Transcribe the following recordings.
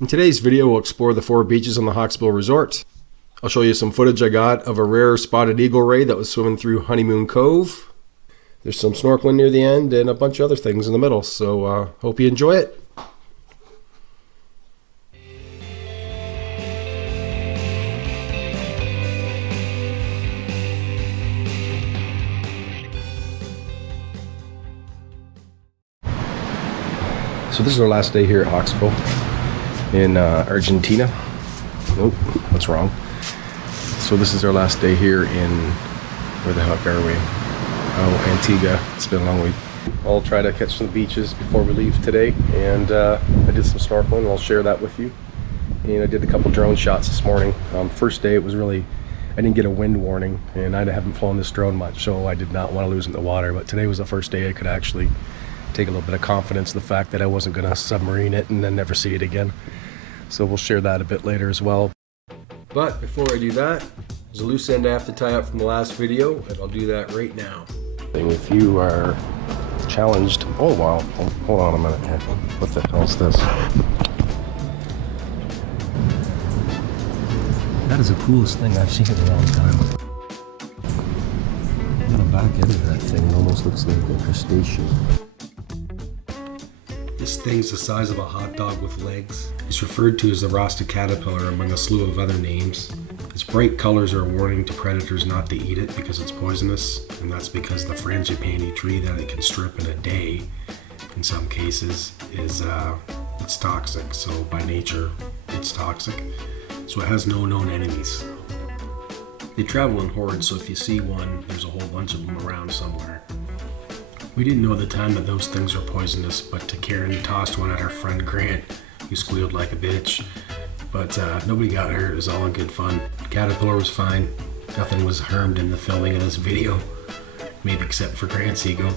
In today's video, we'll explore the 4 beaches on the Hawksbill Resort. I'll show you some footage I got of a rare spotted eagle ray that was swimming through Honeymoon Cove. There's some snorkeling near the end and a bunch of other things in the middle, so hope you enjoy it. So this is our last day here at Hawksbill in Argentina. Nope, what's wrong? So this is our last day here in, where the heck are we? Oh, Antigua. It's been a long week. I'll try to catch some beaches before we leave today, and I did some snorkeling, and I'll share that with you. And I did a couple drone shots this morning. First day it was really, I didn't get a wind warning, and I haven't flown this drone much, so I did not want to lose it in the water. But today was the first day I could actually take a little bit of confidence in the fact that I wasn't going to submarine it and then never see it again. So we'll share that a bit later as well. But before I do that, there's a loose end I have to tie up from the last video, and I'll do that right now. If you are challenged, oh wow, hold on a minute here. What the hell is this? That is the coolest thing I've seen in a long time. On the back end of that thing, it almost looks like a crustacean. This thing's the size of a hot dog with legs. It's referred to as the Rasta caterpillar among a slew of other names. Its bright colors are a warning to predators not to eat it because it's poisonous, and that's because the frangipani tree that it can strip in a day, in some cases, is it's toxic. So by nature, it's toxic. So it has no known enemies. They travel in hordes, so if you see one, there's a whole bunch of them around somewhere. We didn't know at the time that those things are poisonous, but Karen tossed one at our friend Grant, who squealed like a bitch. But nobody got hurt. It was all in good fun. Caterpillar was fine. Nothing was harmed in the filming of this video, maybe except for Grant's ego.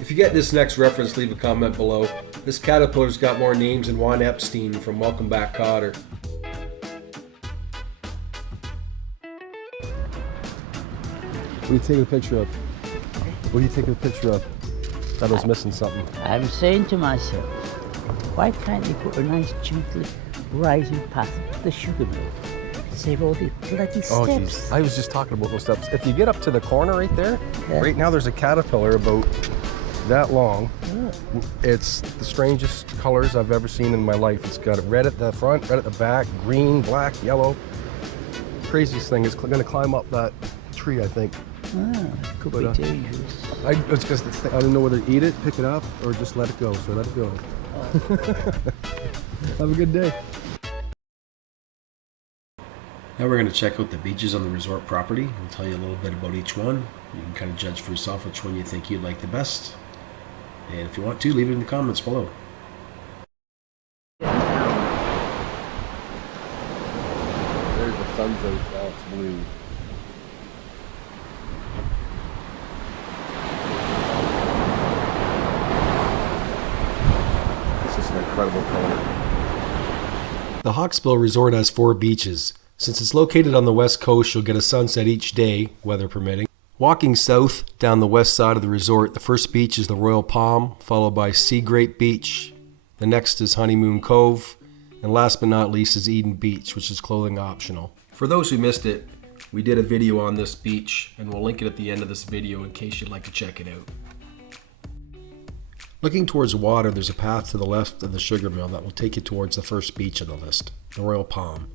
If you get this next reference, leave a comment below. This caterpillar's got more names than Juan Epstein from Welcome Back, Kotter. What are you taking a picture of? What are you taking a picture of? Thought I was missing something. I'm saying to myself, why can't you put a nice gently rising path to the sugar mill? Save all the bloody steps. Oh jeez, I was just talking about those steps. If you get up to the corner right there, yeah. Right now there's a caterpillar about that long. Yeah. It's the strangest colors I've ever seen in my life. It's got red at the front, red at the back, green, black, yellow. Craziest thing is going to climb up that tree, I think. Could be dangerous. I don't know whether to eat it, pick it up, or just let it go. So let it go. Oh. Have a good day. Now we're going to check out the beaches on the resort property. I'll tell you a little bit about each one. You can kind of judge for yourself which one you think you'd like the best. And if you want to, leave it in the comments below. There's the sun's out, now it's blue. Incredible color. The Hawksbill Resort has 4 beaches. Since it's located on the west coast, you'll get a sunset each day, weather permitting. Walking south down the west side of the resort, the first beach is the Royal Palm, followed by Sea Grape Beach. The next is Honeymoon Cove, and last but not least is Eden Beach, which is clothing optional. For those who missed it, we did a video on this beach, and we'll link it at the end of this video in case you'd like to check it out. Looking towards the water, there's a path to the left of the sugar mill that will take you towards the first beach on the list, the Royal Palm.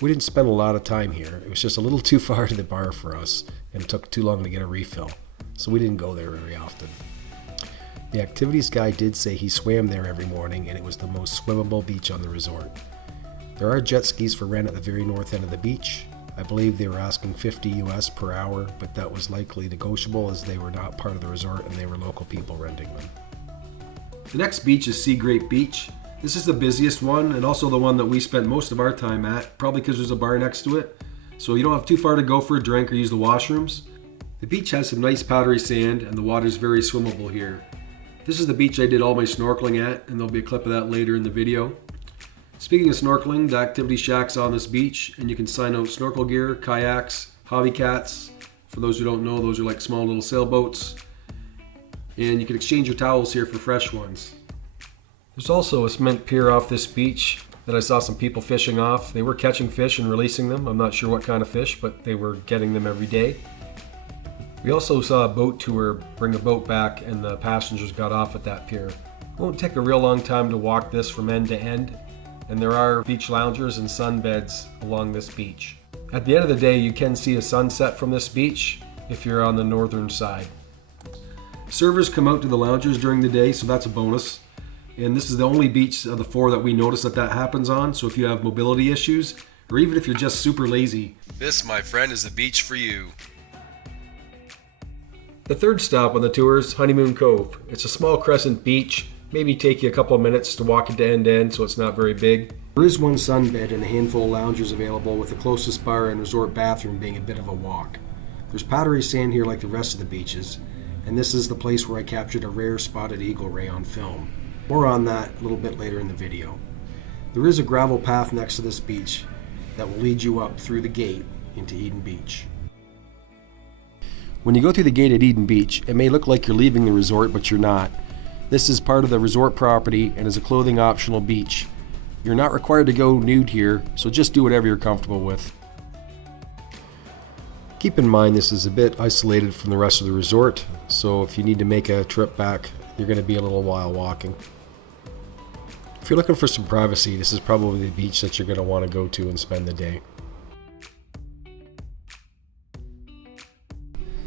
We didn't spend a lot of time here. It was just a little too far to the bar for us, and it took too long to get a refill, so we didn't go there very often. The activities guy did say he swam there every morning, and it was the most swimmable beach on the resort. There are jet skis for rent at the very north end of the beach. I believe they were asking $50 US per hour, but that was likely negotiable as they were not part of the resort and they were local people renting them. The next beach is Sea Grape Beach. This is the busiest one and also the one that we spent most of our time at, probably because there's a bar next to it. So you don't have too far to go for a drink or use the washrooms. The beach has some nice powdery sand and the water's very swimmable here. This is the beach I did all my snorkeling at, and there'll be a clip of that later in the video. Speaking of snorkeling, the activity shack's on this beach, and you can sign out snorkel gear, kayaks, hobby cats. For those who don't know, those are like small little sailboats. And you can exchange your towels here for fresh ones. There's also a cement pier off this beach. that I saw some people fishing off. They were catching fish and releasing them. I'm not sure what kind of fish, but they were getting them every day. We also saw a boat tour bring a boat back, and the passengers got off at that pier. It won't take a real long time to walk this from end to end, and there are beach loungers and sunbeds along this beach. At the end of the day, you can see a sunset from this beach if you're on the northern side. Servers come out to the loungers during the day, so that's a bonus. And this is the only beach of the 4 that we notice that happens on, so if you have mobility issues, or even if you're just super lazy, this, my friend, is the beach for you. The third stop on the tour is Honeymoon Cove. It's a small crescent beach, maybe take you a couple of minutes to walk it to end to end, so it's not very big. There is one sunbed and a handful of loungers available, with the closest bar and resort bathroom being a bit of a walk. There's powdery sand here like the rest of the beaches, and this is the place where I captured a rare spotted eagle ray on film. More on that a little bit later in the video. There is a gravel path next to this beach that will lead you up through the gate into Eden Beach. When you go through the gate at Eden Beach, it may look like you're leaving the resort, but you're not. This is part of the resort property and is a clothing optional beach. You're not required to go nude here, so just do whatever you're comfortable with. Keep in mind this is a bit isolated from the rest of the resort, so if you need to make a trip back, you're going to be a little while walking. If you're looking for some privacy, this is probably the beach that you're going to want to go to and spend the day.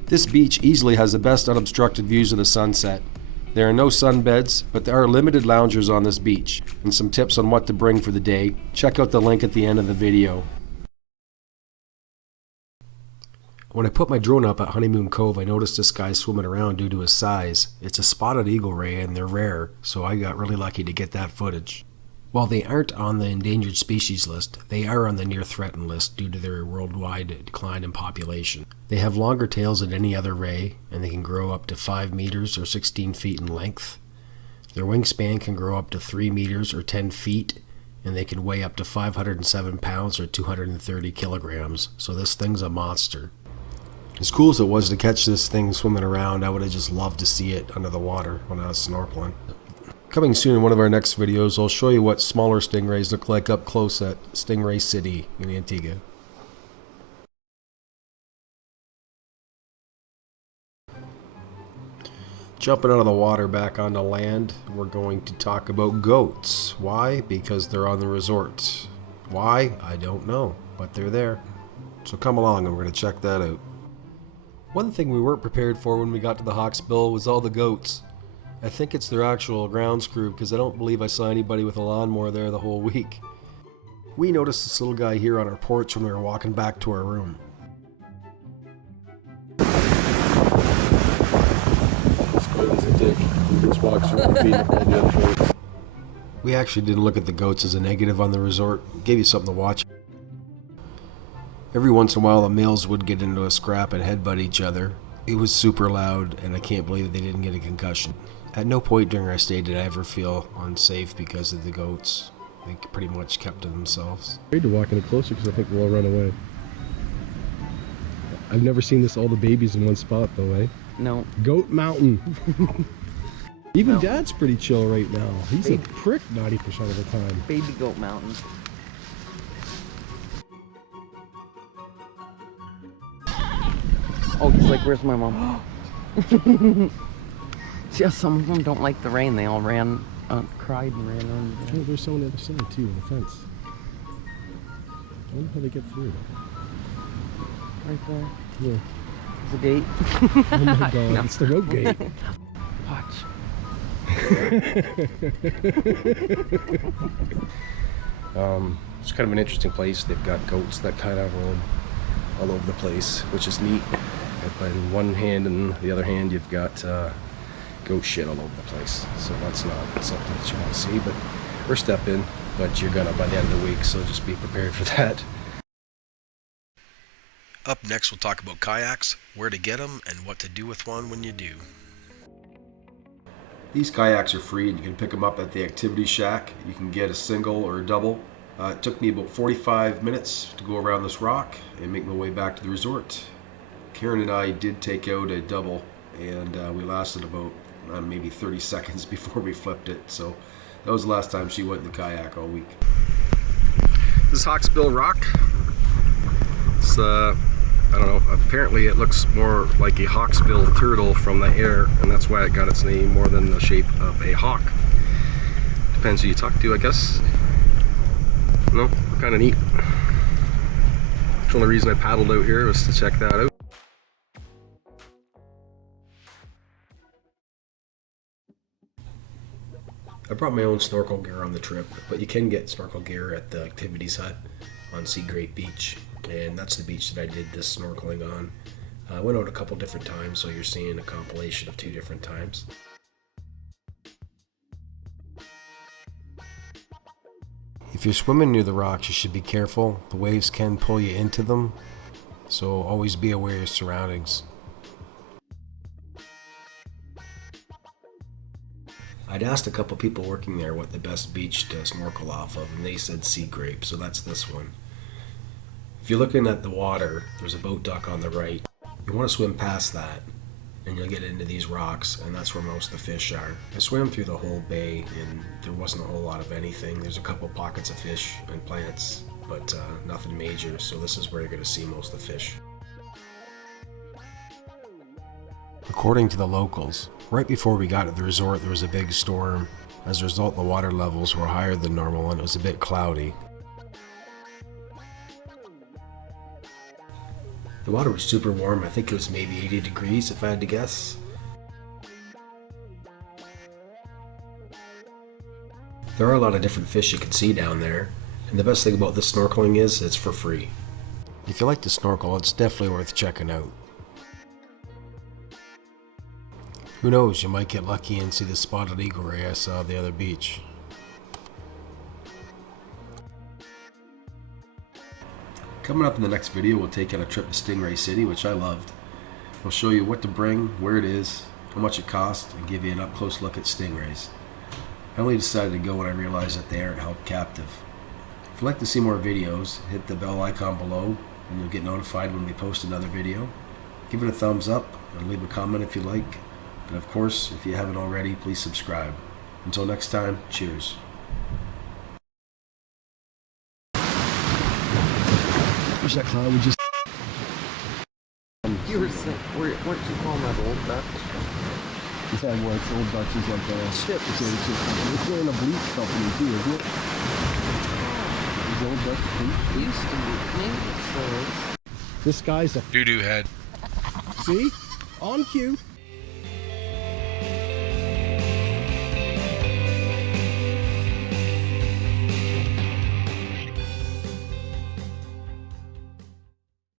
This beach easily has the best unobstructed views of the sunset. There are no sunbeds, but there are limited loungers on this beach. And some tips on what to bring for the day, check out the link at the end of the video. When I put my drone up at Honeymoon Cove, I noticed this guy swimming around due to his size. It's a spotted eagle ray and they're rare, so I got really lucky to get that footage. While they aren't on the endangered species list, they are on the near threatened list due to their worldwide decline in population. They have longer tails than any other ray, and they can grow up to 5 meters or 16 feet in length. Their wingspan can grow up to 3 meters or 10 feet, and they can weigh up to 507 pounds or 230 kilograms, so this thing's a monster. As cool as it was to catch this thing swimming around, I would have just loved to see it under the water when I was snorkeling. Coming soon in one of our next videos, I'll show you what smaller stingrays look like up close at Stingray City in Antigua. Jumping out of the water back onto land, we're going to talk about goats. Why? Because they're on the resort. Why? I don't know, but they're there. So come along and we're going to check that out. One thing we weren't prepared for when we got to the Hawksbill was all the goats. I think it's their actual grounds crew, because I don't believe I saw anybody with a lawnmower there the whole week. We noticed this little guy here on our porch when we were walking back to our room. This goat is a dick. He just walks around beating up all the other goats. We actually didn't look at the goats as a negative on the resort. Gave you something to watch. Every once in a while the males would get into a scrap and headbutt each other. It was super loud, and I can't believe they didn't get a concussion. At no point during our stay did I ever feel unsafe because of the goats. They pretty much kept to themselves. I'm afraid to walk any closer because I think we'll all run away. I've never seen all the babies in one spot though, eh? No. Goat Mountain. Even no. Dad's pretty chill right now. He's a prick 90% of the time. Baby Goat Mountain. Oh, he's like, where's my mom? Yeah, some of them don't like the rain. They all ran, cried and ran on. Oh, there's some on the other side too, on the fence. I wonder how they get through. Right there. Yeah. There's a gate. Oh my god, no. It's the road gate. Watch. It's kind of an interesting place. They've got goats that kind of roam all over the place, which is neat. In one hand and the other hand, you've got goat shit all over the place. So that's not something that you want to see, but we're stepping. But you're gonna by the end of the week, so just be prepared for that. Up next, we'll talk about kayaks, where to get them, and what to do with one when you do. These kayaks are free, and you can pick them up at the Activity Shack. You can get a single or a double. It took me about 45 minutes to go around this rock and make my way back to the resort. Karen and I did take out a double, and we lasted about maybe 30 seconds before we flipped it. So that was the last time she went in the kayak all week. This is Hawksbill Rock. It's I don't know, apparently it looks more like a hawksbill turtle from the air, and that's why it got its name more than the shape of a hawk. Depends who you talk to, I guess. No, kind of neat. The only reason I paddled out here was to check that out. I brought my own snorkel gear on the trip, but you can get snorkel gear at the activities hut on Sea Grape Beach, and that's the beach that I did this snorkeling on. I went out a couple different times, so you're seeing a compilation of 2 different times. If you're swimming near the rocks, you should be careful. The waves can pull you into them, so always be aware of your surroundings. I'd asked a couple people working there what the best beach to snorkel off of, and they said Sea Grape, so that's this one. If you're looking at the water, there's a boat dock on the right. You want to swim past that, and you'll get into these rocks, and that's where most of the fish are. I swam through the whole bay, and there wasn't a whole lot of anything. There's a couple pockets of fish and plants, but nothing major, so this is where you're going to see most of the fish. According to the locals, right before we got to the resort there was a big storm. As a result, the water levels were higher than normal and it was a bit cloudy. The water was super warm. I think it was maybe 80 degrees if I had to guess. There are a lot of different fish you can see down there, and the best thing about this snorkeling is it's for free. If you like to snorkel, it's definitely worth checking out. Who knows, you might get lucky and see the spotted eagle ray I saw the other beach. Coming up in the next video, we'll take on a trip to Stingray City, which I loved. We'll show you what to bring, where it is, how much it costs, and give you an up-close look at stingrays. I only decided to go when I realized that they aren't held captive. If you'd like to see more videos, hit the bell icon below, and you'll get notified when we post another video. Give it a thumbs up, and leave a comment if you like. And of course, if you haven't already, please subscribe. Until next time, cheers. Wish that cloud would just... You were saying, weren't you calling that old Dutch? Yeah, well, it's old Dutch is like a ship. It's in a bleach company too, isn't it? The old Dutch bleach. It used to be Canadian, so This guy's a doo-doo head. See? On cue.